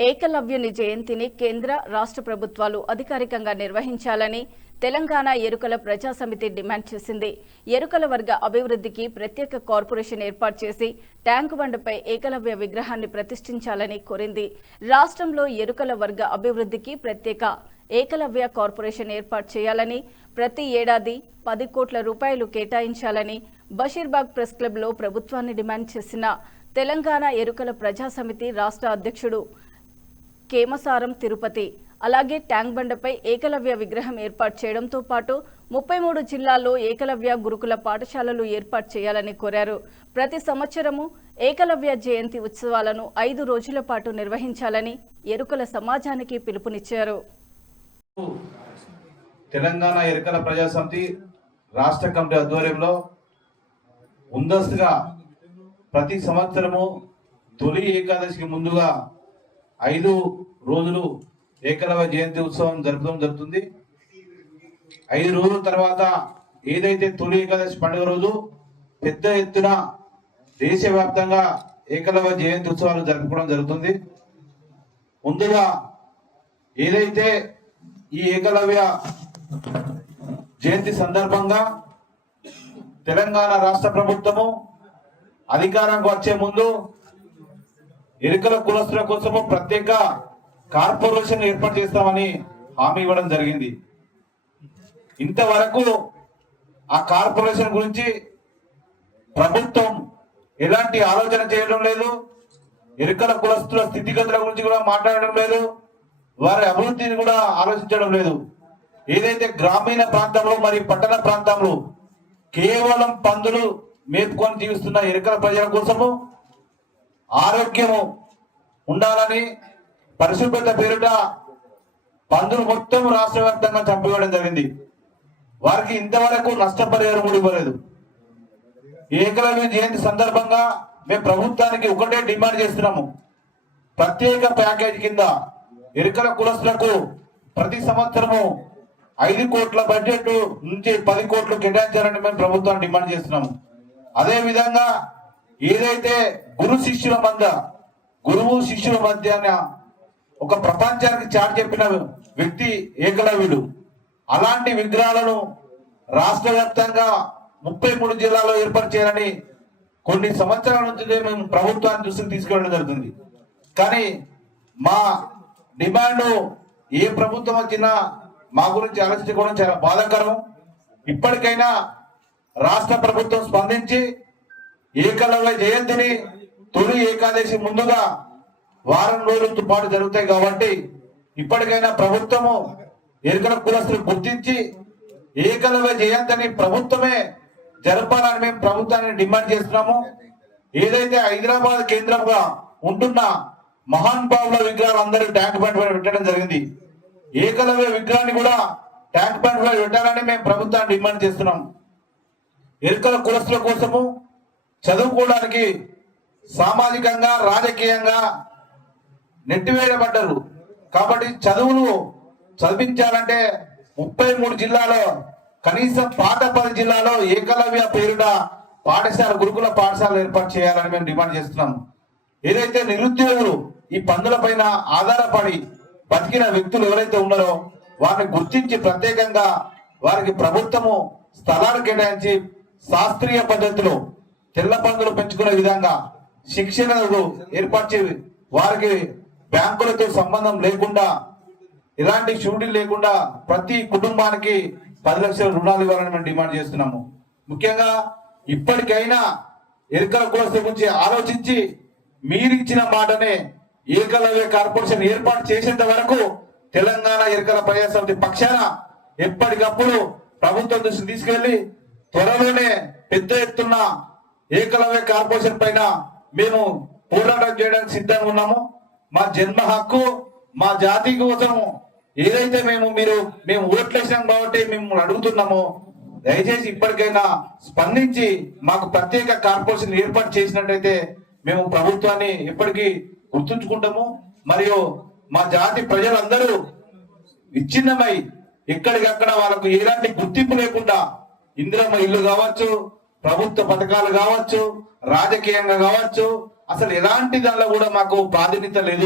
ఏకలవ్యుని జయంతిని కేంద్ర రాష్ట్ర ప్రభుత్వాలు అధికారికంగా నిర్వహించాలని తెలంగాణ ఎరుకల ప్రజా సమితి డిమాండ్ చేసింది. ఎరుకల వర్గ అభివృద్ధికి ప్రత్యేక కార్పొరేషన్ ఏర్పాటు చేసి ట్యాంకు బండపై ఏకలవ్య విగ్రహాన్ని ప్రతిష్ఠించాలని కోరింది. రాష్ట్రంలో ఎరుకల వర్గ అభివృద్ధికి ప్రత్యేక ఏకలవ్య కార్పొరేషన్ ఏర్పాటు చేయాలని, ప్రతి ఏడాది 10 కోట్ల రూపాయలు కేటాయించాలని బషీర్బాగ్ ప్రెస్ క్లబ్లో ప్రభుత్వాన్ని డిమాండ్ చేసిన తెలంగాణ ఎరుకల ప్రజా సమితి రాష్ట్ర అధ్యక్షుడు కేమసారం తిరుపతి అలాగే ట్యాంక్ బండపై ఏకలవ్య విగ్రహం ఏర్పాటు చేయడంతో పాటు 33 జిల్లాల్లో ఏకలవ్య గురుకుల పాఠశాలలు ఏర్పాటు చేయాలని కోరారు. ప్రతి సంవత్సరము ఏకలవ్య జయంతి ఉత్సవాలను 5 రోజుల పాటు నిర్వహించాలని ఎరుకల సమాజానికి పిలుపునిచ్చారు. తెలంగాణ ఎరుకల ప్రజా సమితి రాష్ట్ర కమిటీ ఆధ్వర్యంలో ముందస్తుగా ప్రతి సంవత్సరము తొలి ఏకాదశికి ముందుగా 5 రోజులు ఏకలవ్య జయంతి ఉత్సవం జరపడం జరుగుతుంది. 5 రోజుల తర్వాత ఏదైతే తొలి ఏకాదశి పండుగ రోజు పెద్ద ఎత్తున దేశవ్యాప్తంగా ఏకలవ్య జయంతి ఉత్సవాలు జరుపుకోవడం జరుగుతుంది. ముందుగా ఏదైతే ఈ ఏకలవ్య జయంతి సందర్భంగా తెలంగాణ రాష్ట్ర ప్రభుత్వము అధికారంకి వచ్చే ముందు ఎరుకల కులస్తుల కోసము ప్రత్యేక కార్పొరేషన్ ఏర్పాటు చేస్తామని హామీ ఇవ్వడం జరిగింది. ఇంతవరకు ఆ కార్పొరేషన్ గురించి ప్రభుత్వం ఎలాంటి ఆలోచన చేయడం లేదు. ఎరుకల కులస్తుల స్థితిగతుల గురించి కూడా మాట్లాడడం లేదు. వారి అభివృద్ధిని కూడా ఆలోచించడం లేదు. ఏదైతే గ్రామీణ ప్రాంతంలో మరియు పట్టణ ప్రాంతంలో కేవలం పందులు మేపుకొని జీవిస్తున్న ఎరుకల ప్రజల కోసము ఆరోగ్యము ఉండాలని పరిశుభ్రత పేరిట పందులు మొత్తం రాష్ట్ర వ్యాప్తంగా చంపివేయడం జరిగింది. వారికి ఇంతవరకు నష్టపరిహారం కూడా ఇవ్వలేదు. ఏకలవ్య జయంతి సందర్భంగా మేము ప్రభుత్వానికి ఒకటే డిమాండ్ చేస్తున్నాము. ప్రత్యేక ప్యాకేజ్ కింద ఎరుకల కులస్తులకు ప్రతి సంవత్సరము 5 కోట్ల బడ్జెట్ నుంచి 10 కోట్లు కేటాయించాలని మేము ప్రభుత్వాన్ని డిమాండ్ చేస్తున్నాము. అదే విధంగా ఏదైతే గురువు శిష్యుల మధ్య ఒక ప్రపంచానికి చాటి చెప్పిన వ్యక్తి ఏకలవ్యుడు. అలాంటి విగ్రహాలను రాష్ట్ర వ్యాప్తంగా 33 జిల్లాల్లో ఏర్పాటు చేయాలని కొన్ని సంవత్సరాల నుంచి మేము ప్రభుత్వాన్ని దృష్టికి తీసుకెళ్ళడం జరుగుతుంది. కానీ మా డిమాండ్ ఏ ప్రభుత్వం వచ్చినా మా గురించి ఆలోచించుకోవడం చాలా బాధాకరం. ఇప్పటికైనా రాష్ట్ర ప్రభుత్వం స్పందించి ఏకలవ్య జయంతిని తొలి ఏకాదశి ముందుగా వారం రోజులతో పాటు జరుగుతాయి కాబట్టి ఇప్పటికైనా ప్రభుత్వము ఎరుకల కులస్తులు గుర్తించి ఏకలవ్య జయంతిని ప్రభుత్వమే జరపాలని మేము ప్రభుత్వాన్ని డిమాండ్ చేస్తున్నాము. ఏదైతే హైదరాబాద్ కేంద్రంగా ఉంటున్న మహాన్ భావుల విగ్రహాలు అందరూ ట్యాంక్ బండ్ పైన పెట్టడం జరిగింది. ఏకలవ్య విగ్రహాన్ని కూడా ట్యాంక్ బండ్ పైన పెట్టాలని మేము ప్రభుత్వాన్ని డిమాండ్ చేస్తున్నాం. ఎరుకల కులస్తుల కోసము చదువుకోవడానికి సామాజికంగా రాజకీయంగా నెట్టివేయబడ్డారు. కాబట్టి చదువులు చదివించాలంటే 33 జిల్లాలో కనీసం పాత 10 జిల్లాలో ఏకలవ్య పేరున గురుకుల పాఠశాల ఏర్పాటు చేయాలని మేము డిమాండ్ చేస్తున్నాము. ఏదైతే నిరుద్యోగులు ఈ పందుల పైన ఆధారపడి బతికిన వ్యక్తులు ఎవరైతే ఉన్నారో వారిని గుర్తించి ప్రత్యేకంగా వారికి ప్రభుత్వము స్థలాలు కేటాయించి శాస్త్రీయ పద్ధతిలో తెల్ల పందులు పెంచుకునే విధంగా శిక్షణలు ఏర్పాటు చేసి వారికి బ్యాంకులతో సంబంధం లేకుండా ఎలాంటి షూరిటీ లేకుండా ప్రతి కుటుంబానికి 10 లక్షల రుణాలు ఇవ్వాలని మేము డిమాండ్ చేస్తున్నాము. ముఖ్యంగా ఇప్పటికైనా ఎరుకల కులస్తుల గురించి ఆలోచించి మీరిచ్చిన మాటనే ఏకలవ్య కార్పొరేషన్ ఏర్పాటు చేసేంత వరకు తెలంగాణ ఎరుకల ప్రజా సమితి పక్షాన ఎప్పటికప్పుడు ప్రభుత్వం దృష్టికి తీసుకెళ్లి త్వరలోనే పెద్ద ఎత్తున ఏకలవ్య కార్పొరేషన్ పైన మేము పోరాటం చేయడానికి సిద్ధంగా ఉన్నాము. మా జన్మ హక్కు, మా జాతి కోసం ఏదైతే మేము ఓట్లేసాం కాబట్టి మేము అడుగుతున్నామో దయచేసి ఇప్పటికైనా స్పందించి మాకు ప్రత్యేక కార్పొరేషన్ ఏర్పాటు చేసినట్టయితే మేము ప్రభుత్వాన్ని ఎప్పటికీ గుర్తుంచుకుంటాము. మరియు మా జాతి ప్రజలందరూ విచ్ఛిన్నమై ఎక్కడికక్కడ వాళ్ళకు ఎలాంటి గుర్తింపు లేకుండా ఇందిరమ్మ ఇల్లు కావచ్చు, ప్రభుత్వ పథకాలు కావచ్చు, రాజకీయంగా కావచ్చు, అసలు ఎలాంటి దానిలో కూడా మాకు ప్రాధాన్యత లేదు.